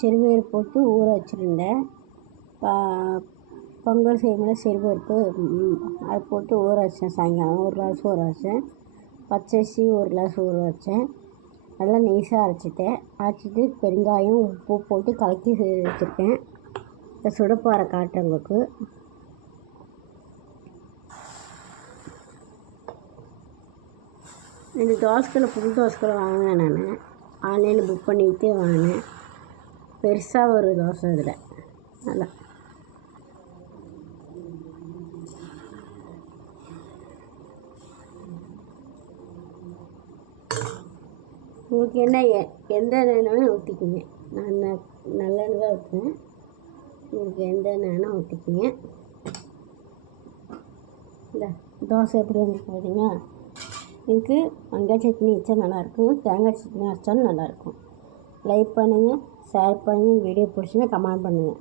சிறுபயிறு போட்டு ஊற வச்சுருந்தேன். பொங்கல் செய்யும்போது சிறுபருப்பு அது போட்டு ஊற வச்சேன். சாயங்காலம் 1 கிளாஸ் ஊற வச்சேன். பச்சரிசி 1 கிளாஸ் ஊற வச்சேன். நல்லா நைஸாக அரைச்சிட்டு பெருங்காயம் உப்பு போட்டு கலக்கி வச்சுருக்கேன். இப்போ சுடப்பாறை காட்டுறேன் உங்களுக்கு. இந்த தோசைக்கல்லை புது தோசைக்கல்லை வாங்கினேன். நான் ஆன்லைனில் புக் பண்ணிவிட்டு வாங்கினேன். பெருசாக ஒரு தோசை இதில் நல்லா உங்களுக்கு என்ன எந்த எண்ணெய் ஊற்றிக்கிங்க. நான் நல்லெண்ணெய் தான் ஊற்றுவேன். உங்களுக்கு எந்த எண்ணெய் ஊற்றிக்கிங்க. இந்த தோசை எப்படி வந்து பார்த்தீங்கன்னா இதுக்கு வெங்காய சட்னி வச்சா நல்லாயிருக்கும். தேங்காய் சட்னி வச்சாலும் நல்லாயிருக்கும். லைக் பண்ணுங்கள், ஷேர் பண்ணுங்கள். வீடியோ பிடிச்சின்னா கமெண்ட் பண்ணுங்கள்.